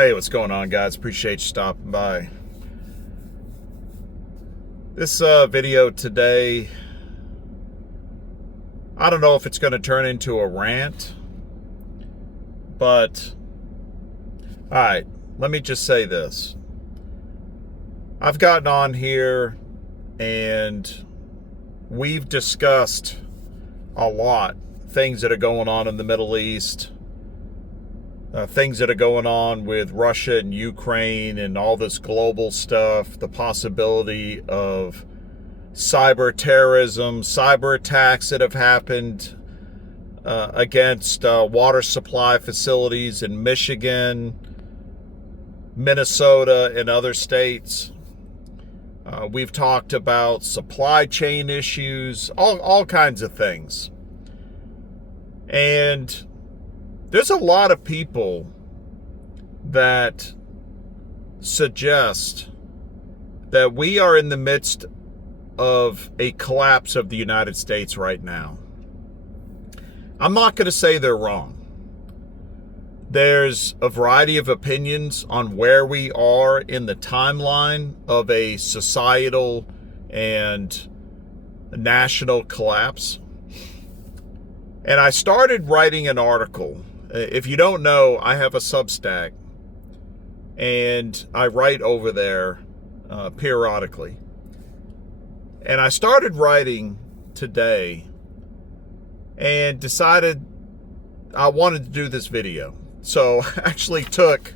Hey, what's going on, guys? Appreciate you stopping by. This video today, I don't know if it's going to turn into a rant, but all right, let me just say this. I've gotten on here and we've discussed a lot things that are going on in the Middle East, things that are going on with Russia and Ukraine and all this global stuff, the possibility of cyber terrorism, cyber attacks that have happened against water supply facilities in Michigan, Minnesota, and other states. We've talked about supply chain issues, all kinds of things. And there's a lot of people that suggest that we are in the midst of a collapse of the United States right now. I'm not going to say they're wrong. There's a variety of opinions on where we are in the timeline of a societal and national collapse. And I started writing an article. If you don't know, I have a Substack, and I write over there periodically. And I started writing today and decided I wanted to do this video. So I actually took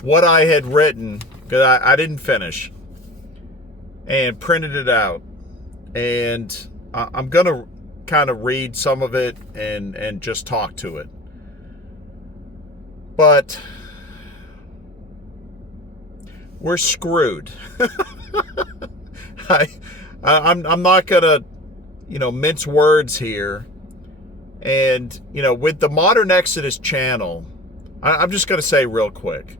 what I had written, because I didn't finish, and printed it out. And I'm going to kind of read some of it and just talk to it. But we're screwed. I'm not gonna, mince words here. And, with the Modern Exodus channel, I'm just gonna say real quick,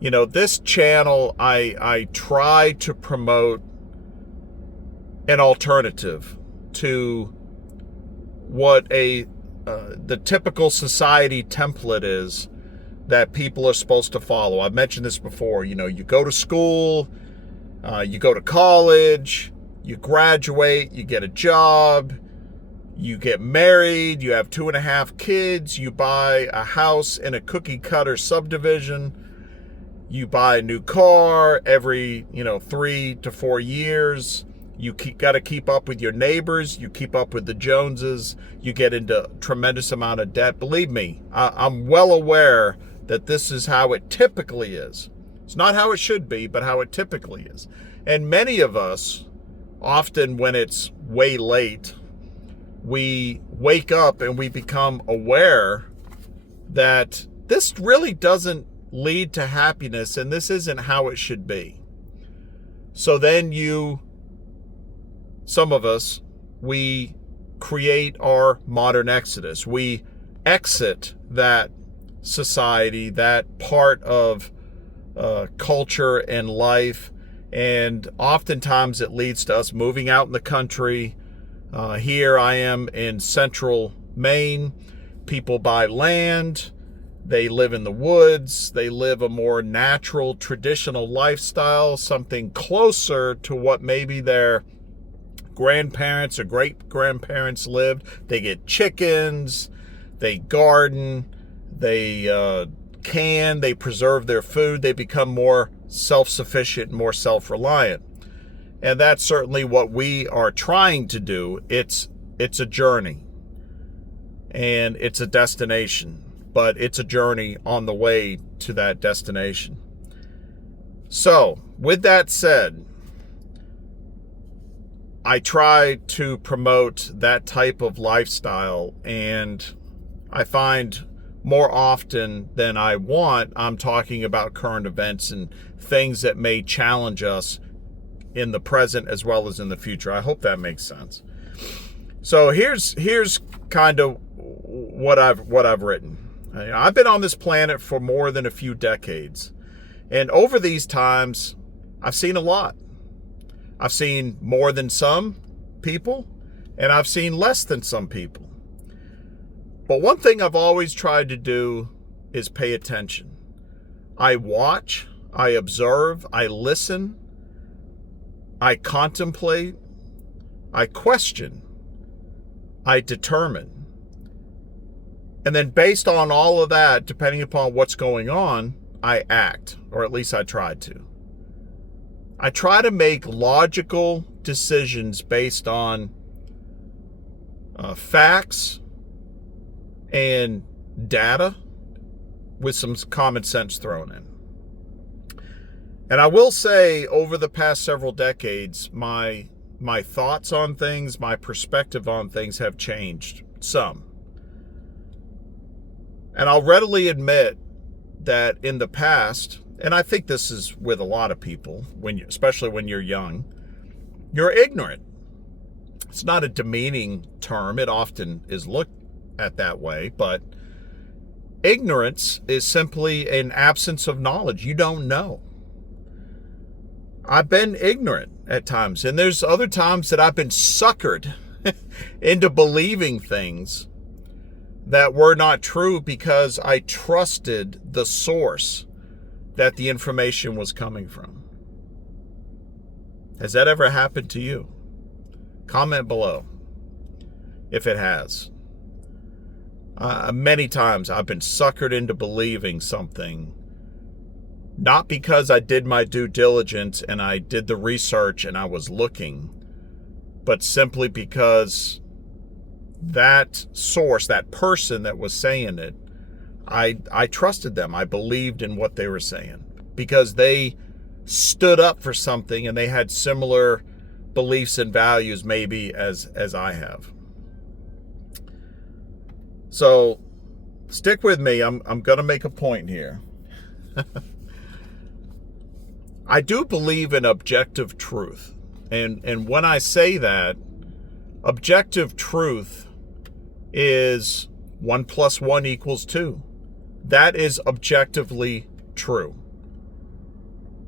this channel, I try to promote an alternative to what the typical society template is that people are supposed to follow. I've mentioned this before. You go to school, you go to college, you graduate, you get a job, you get married, you have 2.5 kids, you buy a house in a cookie cutter subdivision, you buy a new car every 3 to 4 years. You got to keep up with your neighbors. You keep up with the Joneses. You get into a tremendous amount of debt. Believe me, I'm well aware that this is how it typically is. It's not how it should be, but how it typically is. And many of us, often when it's way late, we wake up and we become aware that this really doesn't lead to happiness, and this isn't how it should be. So then some of us, we create our modern exodus. We exit that society, that part of culture and life, and oftentimes it leads to us moving out in the country. Here I am in central Maine. People buy land. They live in the woods. They live a more natural, traditional lifestyle, something closer to what maybe their grandparents or great-grandparents lived. They get chickens, they garden, they they preserve their food, they become more self-sufficient, more self-reliant. And that's certainly what we are trying to do. It's a journey, and it's a destination, but it's a journey on the way to that destination. So, with that said, I try to promote that type of lifestyle, and I find more often than I want, I'm talking about current events and things that may challenge us in the present as well as in the future. I hope that makes sense. So here's kind of what I've written. I've been on this planet for more than a few decades, and over these times, I've seen a lot. I've seen more than some people, and I've seen less than some people. But one thing I've always tried to do is pay attention. I watch, I observe, I listen, I contemplate, I question, I determine. And then based on all of that, depending upon what's going on, I act, or at least I try to. I try to make logical decisions based on facts and data with some common sense thrown in. And I will say, over the past several decades, my thoughts on things, my perspective on things have changed some. And I'll readily admit that in the past, and I think this is with a lot of people, especially when you're young, you're ignorant. It's not a demeaning term. It often is looked at that way, but ignorance is simply an absence of knowledge. You don't know. I've been ignorant at times, and there's other times that I've been suckered into believing things that were not true because I trusted the source that the information was coming from. Has that ever happened to you? Comment below if it has. Many times I've been suckered into believing something, not because I did my due diligence and I did the research and I was looking, but simply because that source, that person that was saying it, I trusted them. I believed in what they were saying because they stood up for something and they had similar beliefs and values maybe as I have. So stick with me. I'm going to make a point here. I do believe in objective truth. And when I say that, objective truth is 1 + 1 = 2. That is objectively true.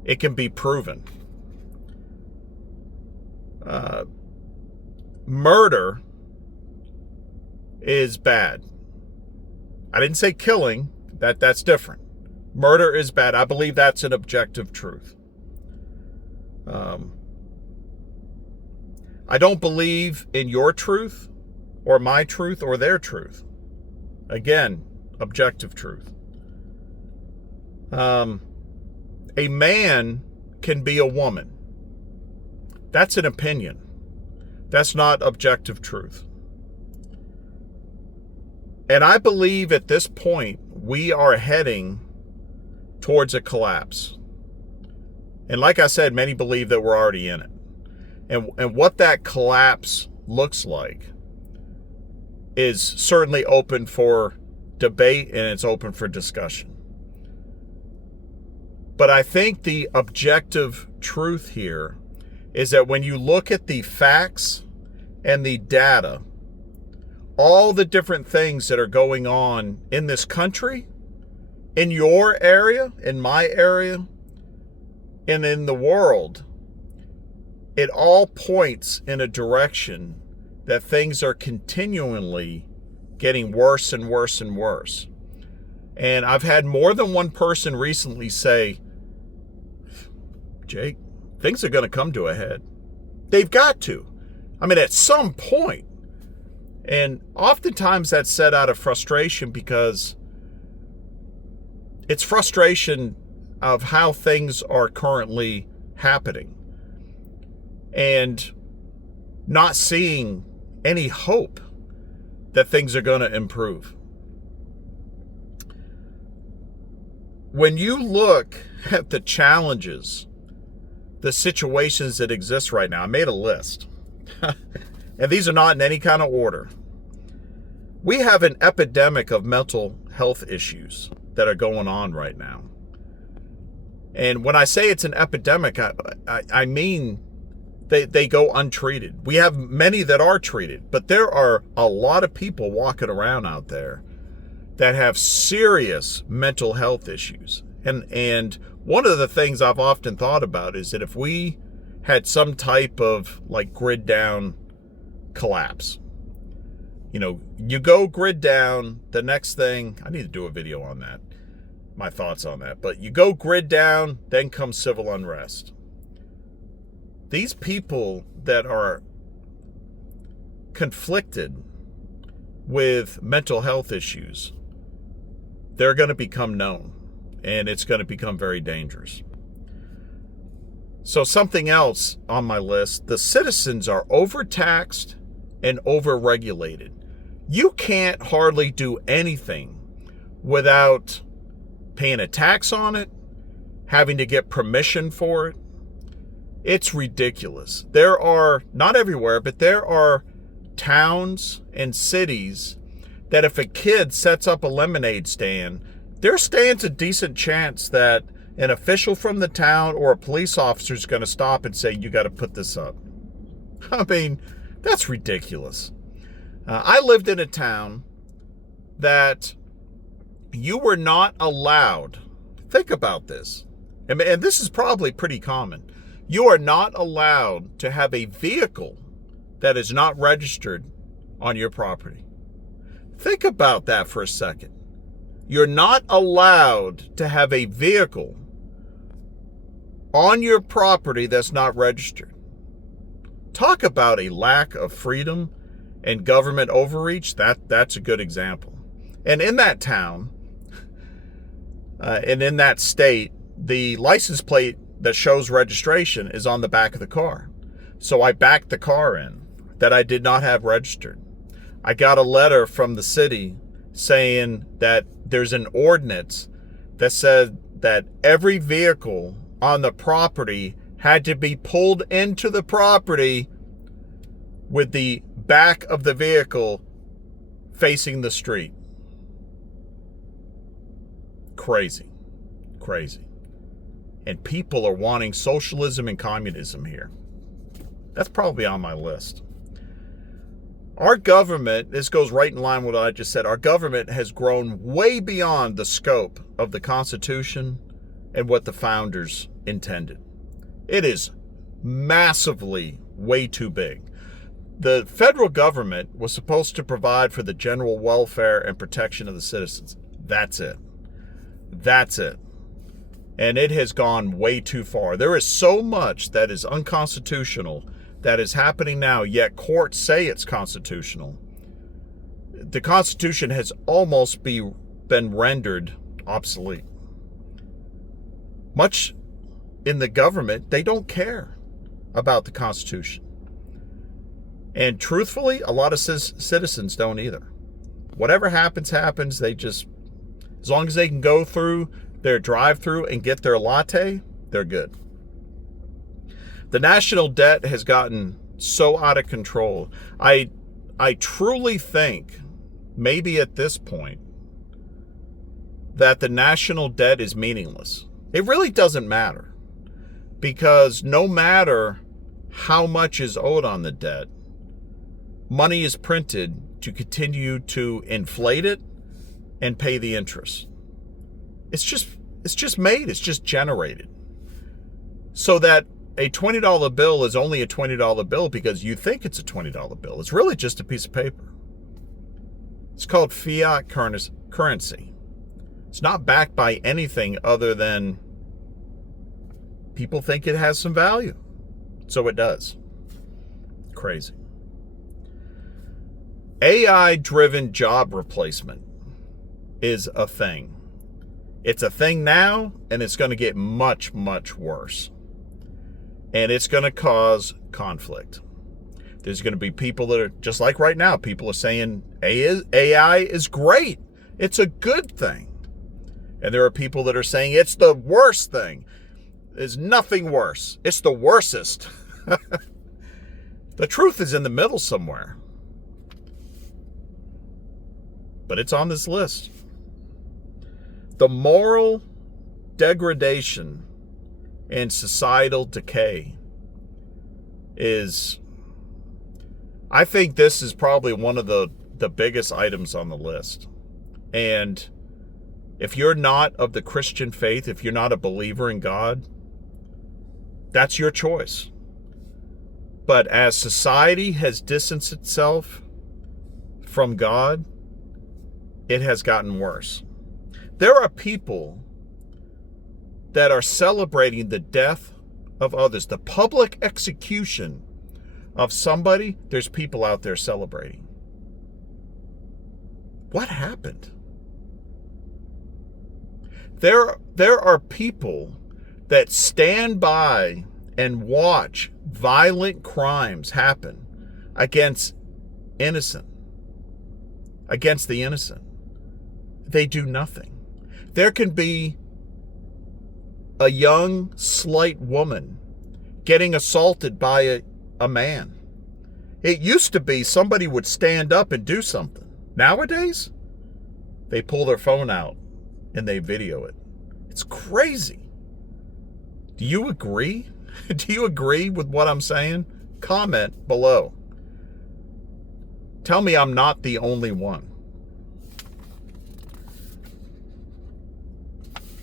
It can be proven. Murder is bad. I didn't say killing. That's different. Murder is bad. I believe that's an objective truth. I don't believe in your truth or my truth or their truth. Again, objective truth. A man can be a woman. That's an opinion. That's not objective truth. And I believe at this point we are heading towards a collapse. And like I said, many believe that we're already in it. And what that collapse looks like is certainly open for debate and it's open for discussion. But I think the objective truth here is that when you look at the facts and the data, all the different things that are going on in this country, in your area, in my area, and in the world, it all points in a direction that things are continually getting worse and worse and worse. And I've had more than one person recently say, Jake, things are going to come to a head. They've got to. I mean, at some point. And oftentimes that's said out of frustration because it's frustration of how things are currently happening and not seeing any hope that things are going to improve. When you look at the challenges, the situations that exist right now, I made a list. And these are not in any kind of order. We have an epidemic of mental health issues that are going on right now. And when I say it's an epidemic, I mean they go untreated. We have many that are treated, but there are a lot of people walking around out there that have serious mental health issues. And one of the things I've often thought about is that if we had some type of like grid down collapse, you know, you go grid down, the next thing, I need to do a video on that. my thoughts on that. But you go grid down, then comes civil unrest. These people that are conflicted with mental health issues, they're going to become known, and it's going to become very dangerous. So something else on my list, the citizens are overtaxed and overregulated. You can't hardly do anything without paying a tax on it, having to get permission for it. It's ridiculous. There are, not everywhere, but there are towns and cities that if a kid sets up a lemonade stand, there stands a decent chance that an official from the town or a police officer is going to stop and say, you got to put this up. I mean, that's ridiculous. I lived in a town that you were not allowed, think about this, and this is probably pretty common, you are not allowed to have a vehicle that is not registered on your property. Think about that for a second. You're not allowed to have a vehicle on your property that's not registered. Talk about a lack of freedom and government overreach. That's a good example. And in that town, and in that state, the license plate that shows registration is on the back of the car. So I backed the car in that I did not have registered. I got a letter from the city saying that there's an ordinance that said that every vehicle on the property had to be pulled into the property with the back of the vehicle facing the street. Crazy. And people are wanting socialism and communism here. That's probably on my list. Our government, this goes right in line with what I just said, our government has grown way beyond the scope of the Constitution and what the founders intended. It is massively way too big. The federal government was supposed to provide for the general welfare and protection of the citizens. That's it. And it has gone way too far. There is so much that is unconstitutional that is happening now, yet courts say it's constitutional. The Constitution has almost been rendered obsolete. Much in the government, they don't care about the Constitution. And truthfully, a lot of citizens don't either. Whatever happens, they just, as long as they can go through their drive-through and get their latte, they're good. The national debt has gotten so out of control. I truly think, maybe at this point, that the national debt is meaningless. It really doesn't matter. Because no matter how much is owed on the debt, money is printed to continue to inflate it and pay the interest. It's just made, it's just generated. So that a $20 bill is only a $20 bill because you think it's a $20 bill. It's really just a piece of paper. It's called fiat currency. It's not backed by anything other than people think it has some value. So it does. Crazy. AI-driven job replacement is a thing. It's a thing now, and it's going to get much, much worse. And it's going to cause conflict. There's going to be people that are, just like right now, people are saying AI is great. It's a good thing. And there are people that are saying it's the worst thing. There's nothing worse. It's the worstest. The truth is in the middle somewhere. But it's on this list. The moral degradation and societal decay is, I think this is probably one of the biggest items on the list. And if you're not of the Christian faith, if you're not a believer in God, that's your choice. But as society has distanced itself from God, it has gotten worse. There are people that are celebrating the death of others, the public execution of somebody, there's people out there celebrating. What happened? There are people that stand by and watch violent crimes happen against the innocent. They do nothing. There can be a young, slight woman getting assaulted by a man. It used to be somebody would stand up and do something. Nowadays, they pull their phone out and they video it. It's crazy. Do you agree? Do you agree with what I'm saying? Comment below. Tell me I'm not the only one.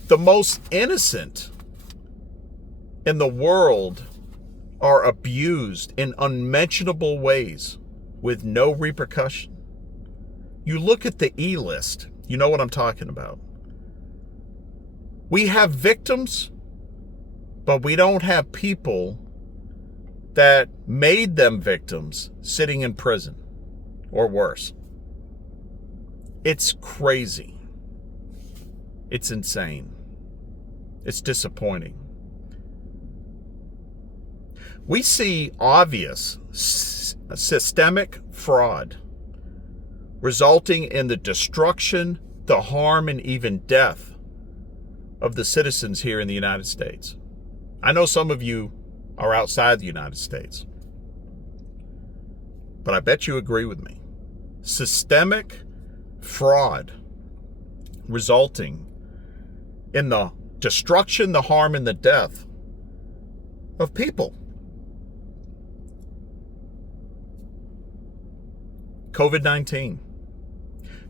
The most innocent in the world are abused in unmentionable ways with no repercussion. You look at the E-list, you know what I'm talking about. We have victims, but we don't have people that made them victims sitting in prison or worse. It's crazy. It's insane. It's disappointing. We see obvious systemic fraud resulting in the destruction, the harm, and even death of the citizens here in the United States. I know some of you are outside the United States, but I bet you agree with me. Systemic fraud resulting in the destruction, the harm, and the death of people. COVID-19.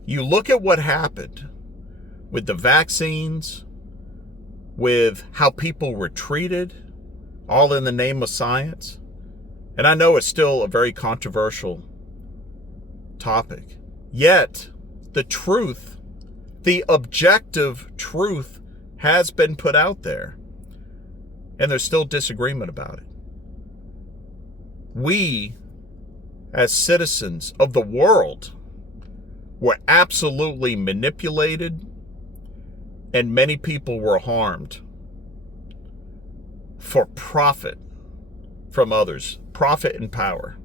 You look at what happened with the vaccines, with how people were treated, all in the name of science. And I know it's still a very controversial topic. Yet, the truth, the objective truth, has been put out there. And there's still disagreement about it. We, as citizens of the world, were absolutely manipulated, and many people were harmed for profit from others, profit and power.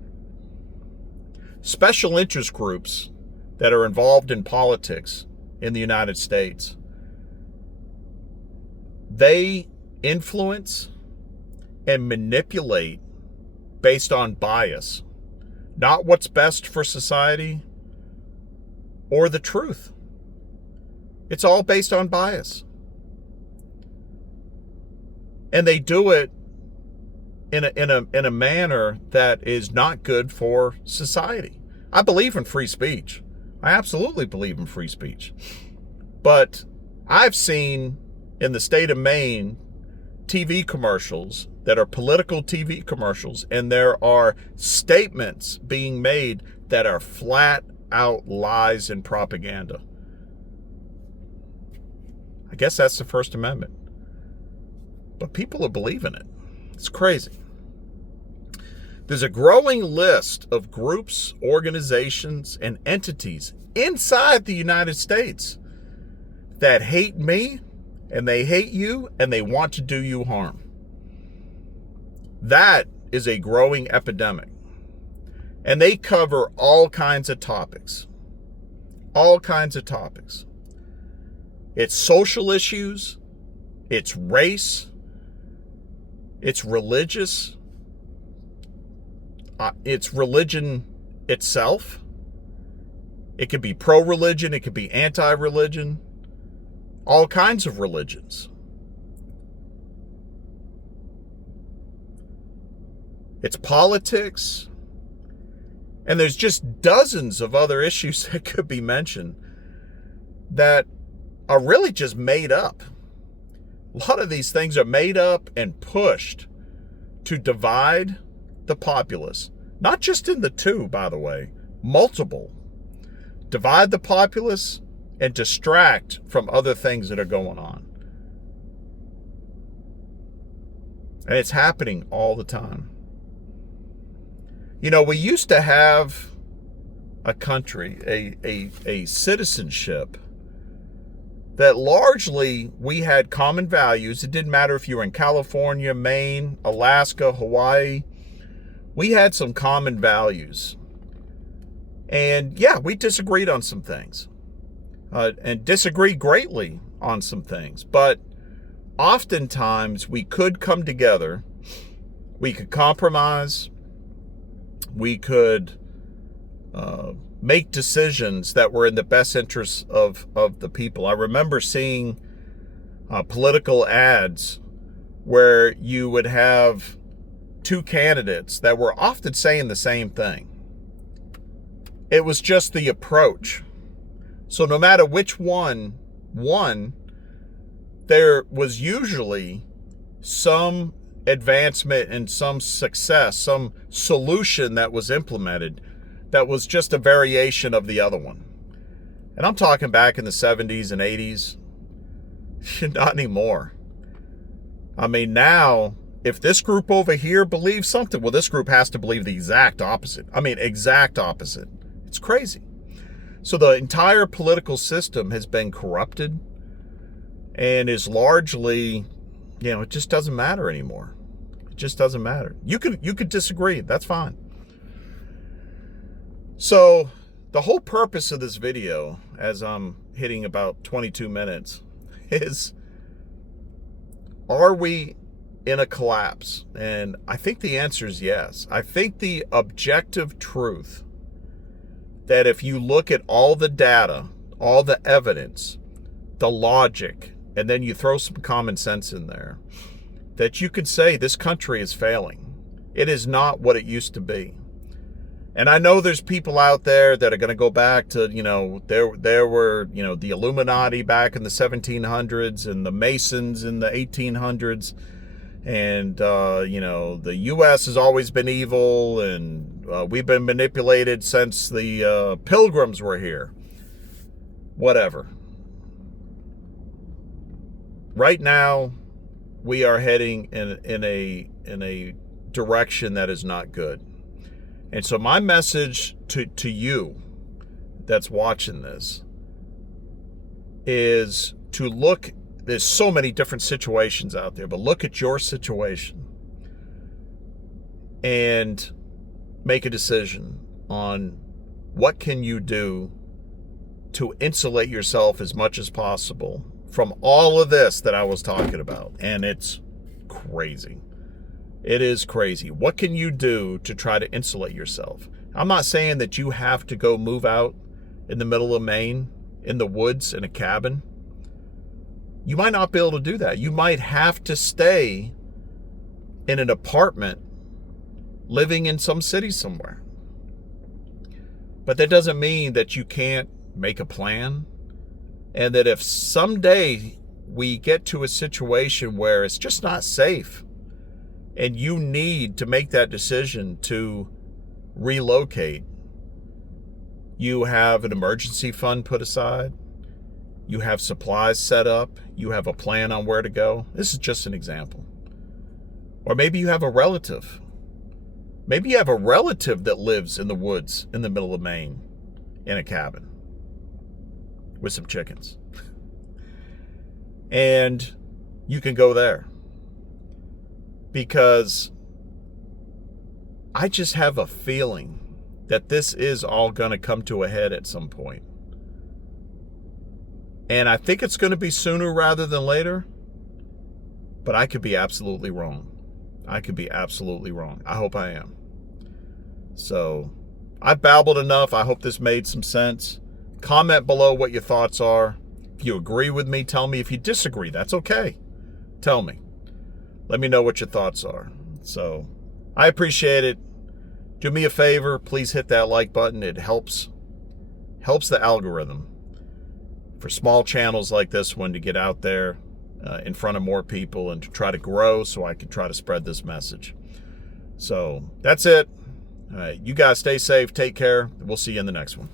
Special interest groups that are involved in politics in the United States, they influence and manipulate based on bias, not what's best for society or the truth. It's all based on bias. And they do it in a manner that is not good for society. I believe in free speech. I absolutely believe in free speech. But I've seen in the state of Maine TV commercials that are political TV commercials, and there are statements being made that are flat out lies and propaganda. I guess that's the First Amendment. But people are believing it. It's crazy. There's a growing list of groups, organizations, and entities inside the United States that hate me, and they hate you, and they want to do you harm. That is a growing epidemic. And they cover all kinds of topics. All kinds of topics. It's social issues, it's race, it's religious, it's religion itself. It could be pro-religion, it could be anti-religion, all kinds of religions. It's politics. And there's just dozens of other issues that could be mentioned that are really just made up. A lot of these things are made up and pushed to divide the populace. Not just in the two, by the way, multiple. Divide the populace and distract from other things that are going on. And it's happening all the time. You know, we used to have a country, a citizenship that largely we had common values. It didn't matter if you were in California, Maine, Alaska, Hawaii. We had some common values. And yeah, we disagreed on some things. And disagreed greatly on some things. But oftentimes we could come together. We could compromise. We could make decisions that were in the best interests of the people. I remember seeing political ads where you would have two candidates that were often saying the same thing. It was just the approach. So no matter which one won, there was usually some advancement and some success, some solution that was implemented that was just a variation of the other one. And I'm talking back in the 70s and 80s. Not anymore. I mean, now, if this group over here believes something, well, this group has to believe the exact opposite. I mean, exact opposite. It's crazy. So the entire political system has been corrupted and is largely, you know, it just doesn't matter anymore. It just doesn't matter. You could disagree. That's fine. So the whole purpose of this video, as I'm hitting about 22 minutes, is, are we in a collapse? And I think the answer is yes. I think the objective truth that if you look at all the data, all the evidence, the logic, and then you throw some common sense in there, that you could say this country is failing. It is not what it used to be. And I know there's people out there that are going to go back to, you know, there were, you know, the Illuminati back in the 1700s and the Masons in the 1800s. And, you know, the U.S. has always been evil, and we've been manipulated since the Pilgrims were here. Whatever. Right now, we are heading in a direction that is not good. And so my message to you that's watching this is to look. There's so many different situations out there, but look at your situation and make a decision on what can you do to insulate yourself as much as possible from all of this that I was talking about. And it's crazy. It is crazy. What can you do to try to insulate yourself? I'm not saying that you have to go move out in the middle of Maine, in the woods, in a cabin. You might not be able to do that. You might have to stay in an apartment living in some city somewhere. But that doesn't mean that you can't make a plan, and that if someday we get to a situation where it's just not safe and you need to make that decision to relocate, you have an emergency fund put aside, you have supplies set up, you have a plan on where to go. This is just an example. Or maybe you have a relative. Maybe you have a relative that lives in the woods in the middle of Maine in a cabin with some chickens. And you can go there. Because I just have a feeling that this is all going to come to a head at some point. And I think it's going to be sooner rather than later. But I could be absolutely wrong. I could be absolutely wrong. I hope I am. So I've babbled enough. I hope this made some sense. Comment below what your thoughts are. If you agree with me, tell me. If you disagree, that's okay. Tell me. Let me know what your thoughts are. So I appreciate it. Do me a favor. Please hit that like button. It helps the algorithm for small channels like this one to get out there in front of more people and to try to grow so I can try to spread this message. So that's it. All right, you guys stay safe. Take care. We'll see you in the next one.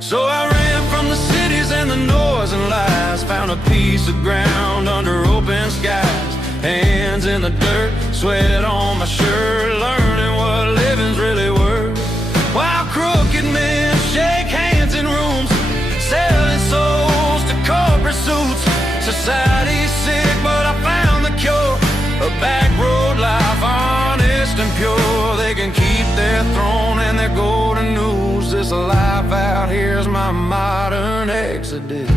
So I ran from the cities and the noise and lies, found a piece of ground under open skies. Hands in the dirt, sweat on my shirt, learning what living's really worth. While crooked men shake hands in rooms, selling souls to corporate suits. Society's sick, but I found the cure. A back road life, honest and pure. They can keep their throne and their golden news. This life out here's my modern exodus.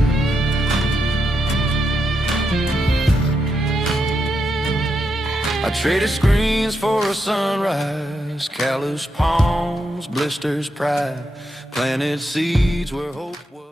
I traded screens for a sunrise, callous palms, blisters, pride. Planted seeds where hope was.